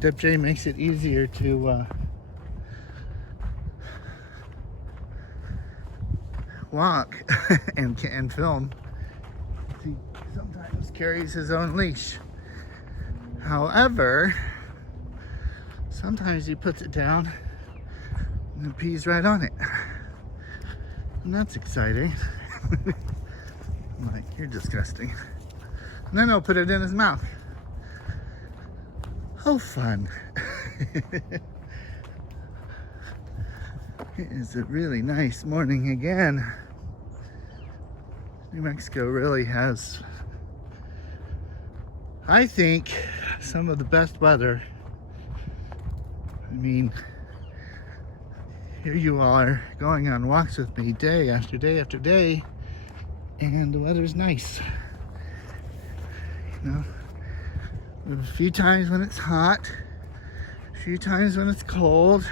Dep Jai makes it easier to walk and film. He sometimes carries his own leash. However, sometimes he puts it down and pees right on it. And that's exciting. I'm like, you're disgusting. And then he'll put it in his mouth. Oh, fun. It is a really nice morning again. New Mexico really has, I think, some of the best weather. I mean, here you are going on walks with me day after day after day, and the weather's nice. You know, a few times when it's hot, a few times when it's cold,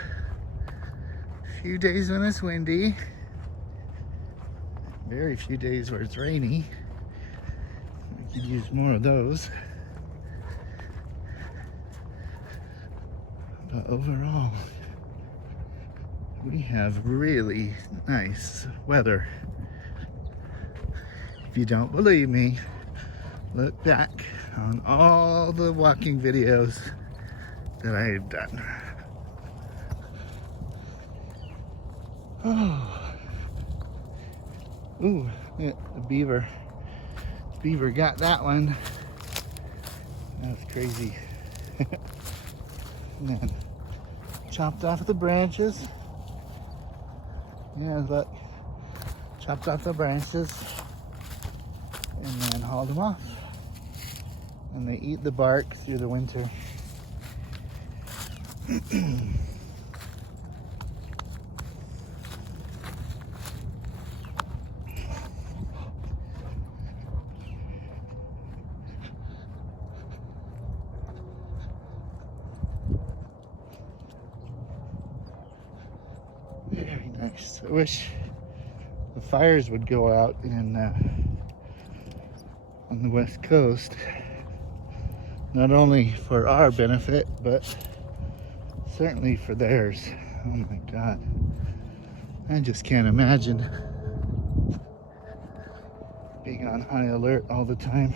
a few days when it's windy, very few days where it's rainy. We could use more of those. But overall, we have really nice weather. If you don't believe me, look back on all the walking videos that I have done. Oh. Ooh, yeah, the beaver. The beaver got that one. That's crazy. And then chopped off the branches. Yeah, look. Chopped off the branches and then hauled them off. And they eat the bark through the winter. Very nice. I wish the fires would go out in on the West Coast. Not only for our benefit, but certainly for theirs. Oh my God. I just can't imagine being on high alert all the time.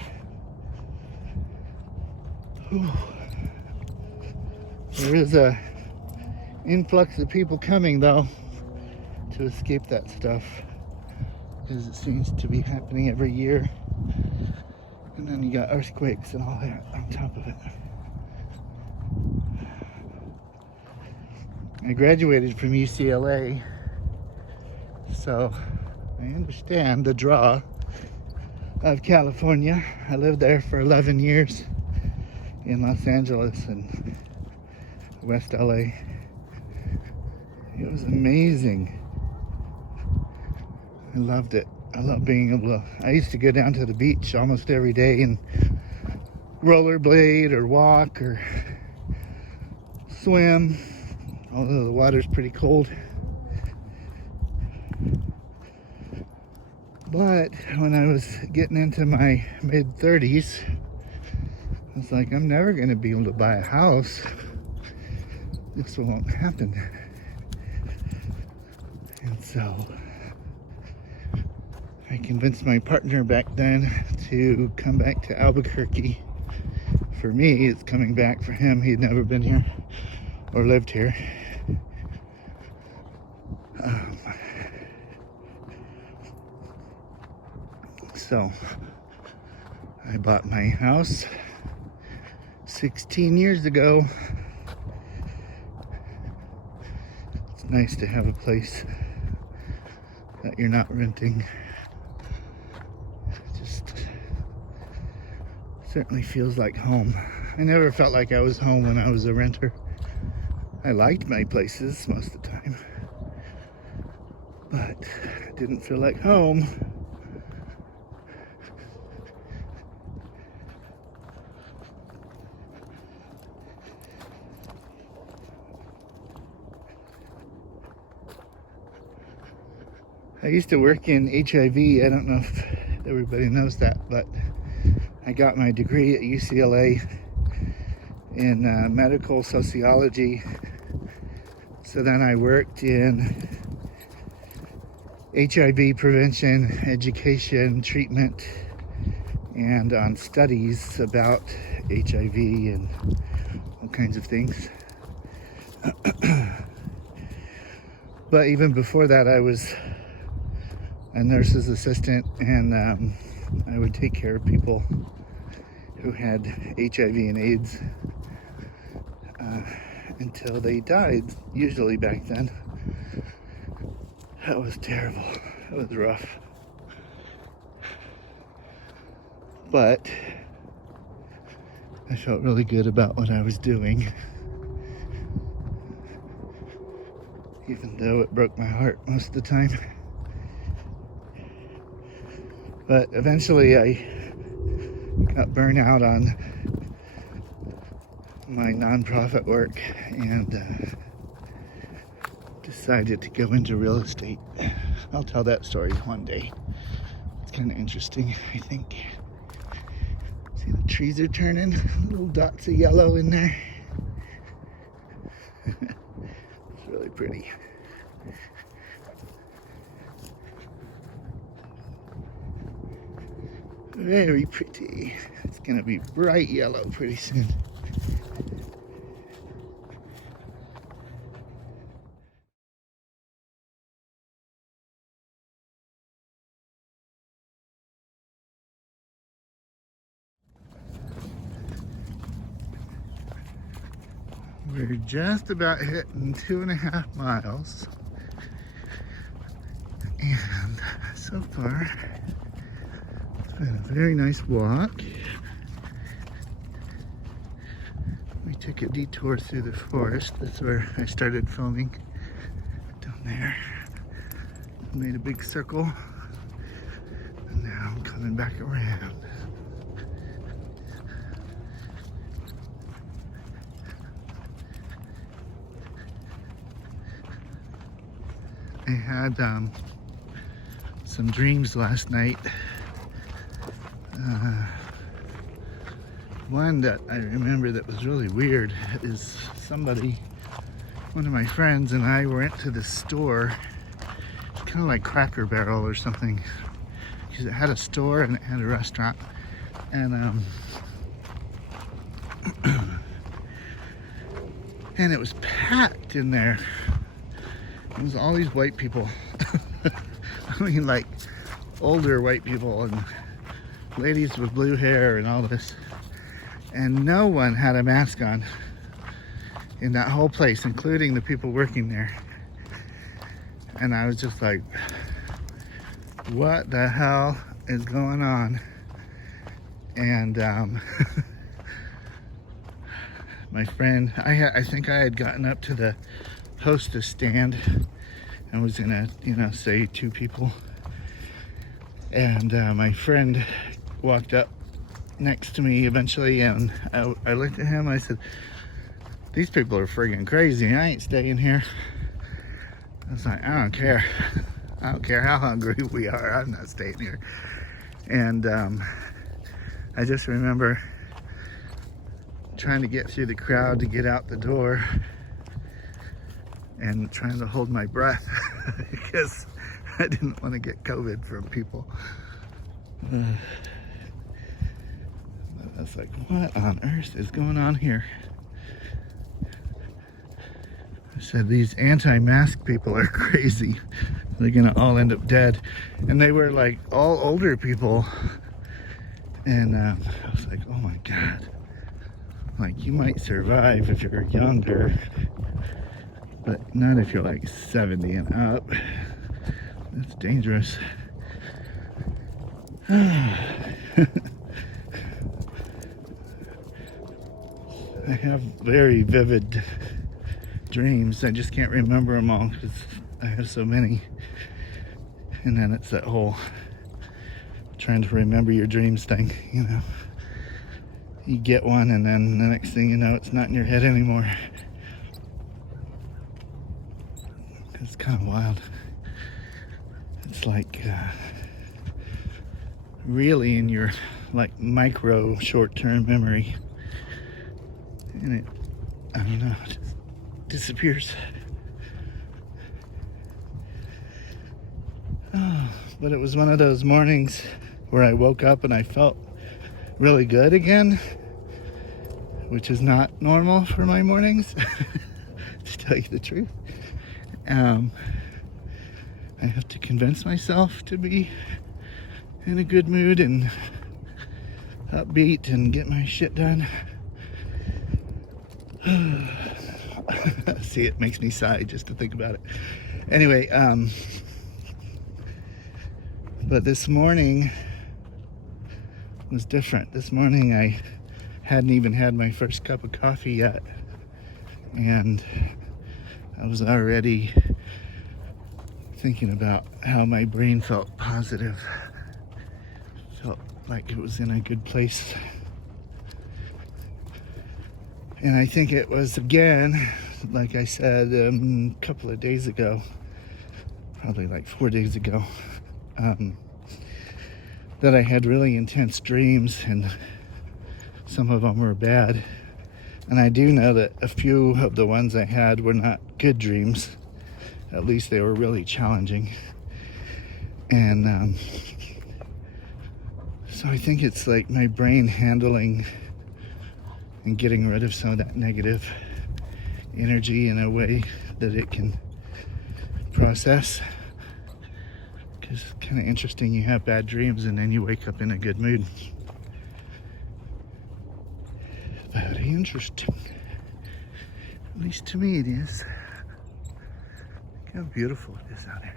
Whew. There is a influx of people coming though to escape that stuff, because it seems to be happening every year. And then you got earthquakes and all that on top of it. I graduated from UCLA, so I understand the draw of California. I lived there for 11 years in Los Angeles and West LA. It was amazing. I loved it. I love being able to, I used to go down to the beach almost every day and rollerblade or walk or swim, although the water's pretty cold. But when I was getting into my mid-30s, I was like, I'm never going to be able to buy a house. This won't happen. And so I convinced my partner back then to come back to Albuquerque. For me, it's coming back. For him, he'd never been here or lived here. So I bought my house 16 years ago. It's nice to have a place that you're not renting. Certainly feels like home. I never felt like I was home when I was a renter. I liked my places most of the time, but it didn't feel like home. I used to work in HIV. I don't know if everybody knows that, but I got my degree at UCLA in medical sociology. So then I worked in HIV prevention, education, treatment, and on studies about HIV and all kinds of things. But even before that, I was a nurse's assistant, and I would take care of people who had HIV and AIDS until they died, usually back then. That was terrible. That was rough. But I felt really good about what I was doing, even though it broke my heart most of the time. But eventually I got burnt out on my nonprofit work and decided to go into real estate. I'll tell that story one day. It's kind of interesting, I think. See, the trees are turning, little dots of yellow in there. It's really pretty. Very pretty. It's gonna be bright yellow pretty soon. We're just about hitting 2.5 miles. And so far, it's been a very nice walk. We took a detour through the forest. That's where I started filming, down there. Made a big circle. And now I'm coming back around. I had some dreams last night. One that I remember that was really weird is one of my friends and I went to the store. It's kind of like Cracker Barrel or something, because it had a store and it had a restaurant. And and it was packed in there. It was all these white people. I mean, like older white people and ladies with blue hair and all this. And no one had a mask on in that whole place, including the people working there. And I was just like, what the hell is going on? And my friend, I think I had gotten up to the hostess stand and was gonna, say 2 people. And my friend walked up next to me eventually, and I looked at him. I said, "These people are friggin' crazy. I ain't staying here." I was like, "I don't care. I don't care how hungry we are. I'm not staying here." And I just remember trying to get through the crowd to get out the door and trying to hold my breath because I didn't want to get COVID from people. But I was like, what on earth is going on here? I said, these anti-mask people are crazy. They're gonna all end up dead. And they were like all older people. And I was like, oh my God. Like, you might survive if you're younger, but not if you're like 70 and up. That's dangerous. I have very vivid dreams. I just can't remember them all because I have so many. And then it's that whole trying to remember your dreams thing, You get one and then the next thing you know, it's not in your head anymore. It's kind of wild. It's like really in your like micro short-term memory. and it, I don't know, just disappears. Oh, but it was one of those mornings where I woke up and I felt really good again, which is not normal for my mornings, to tell you the truth. I have to convince myself to be in a good mood and upbeat and get my shit done. See, it makes me sigh just to think about it. Anyway, but this morning was different. This morning I hadn't even had my first cup of coffee yet, and I was already thinking about how my brain felt positive. Felt like it was in a good place. And I think it was, again, like I said a couple of days ago, probably like 4 days ago, that I had really intense dreams, and some of them were bad. And I do know that a few of the ones I had were not good dreams. At least they were really challenging. And so I think it's like my brain handling and getting rid of some of that negative energy in a way that it can process. Because it's kind of interesting, you have bad dreams and then you wake up in a good mood. Very interesting. At least to me it is. Look how beautiful it is out here.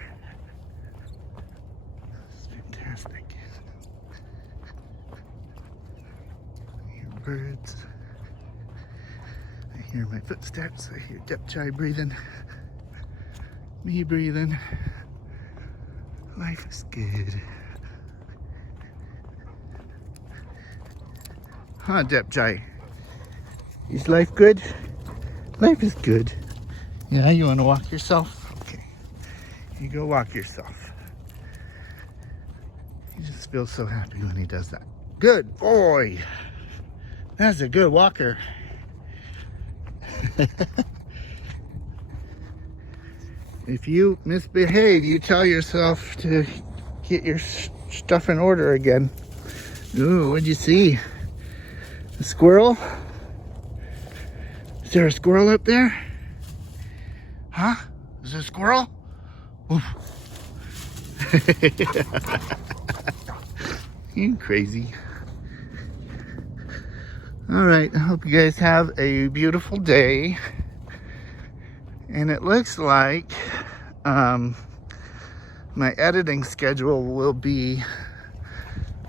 It's fantastic. I hear birds. I hear my footsteps. I hear Dep Jai breathing. Me breathing. Life is good. Huh, Dep Jai? Is life good? Life is good. Yeah, you want to walk yourself? Okay. You go walk yourself. He just feels so happy when he does that. Good boy. That's a good walker. If you misbehave, you tell yourself to get your stuff in order again. Ooh, what'd you see? A squirrel? Is there a squirrel up there? Huh? Is there a squirrel? You crazy. All right, I hope you guys have a beautiful day. And it looks like my editing schedule will be,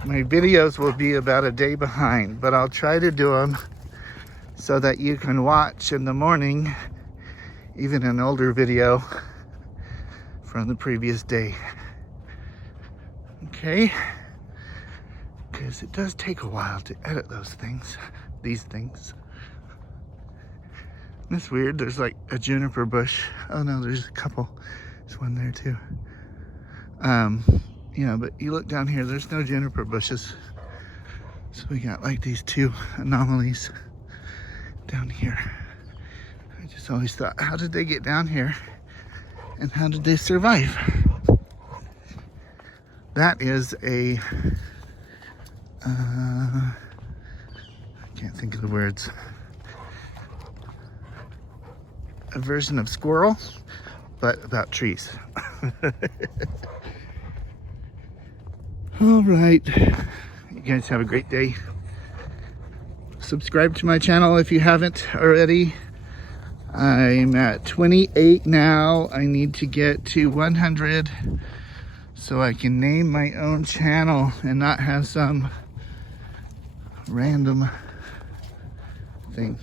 my videos will be about a day behind, but I'll try to do them so that you can watch in the morning even an older video from the previous day. Okay? Because it does take a while to edit these things. That's weird, there's like a juniper bush. Oh no, there's a couple. There's one there too. Yeah, but you look down here, there's no juniper bushes. So we got like these two anomalies down here. I just always thought, how did they get down here? And how did they survive? That is a, I can't think of the words. A version of squirrel, but about trees. All right, you guys have a great day. Subscribe to my channel if you haven't already. I'm at 28 now. I need to get to 100 so I can name my own channel and not have some random thing.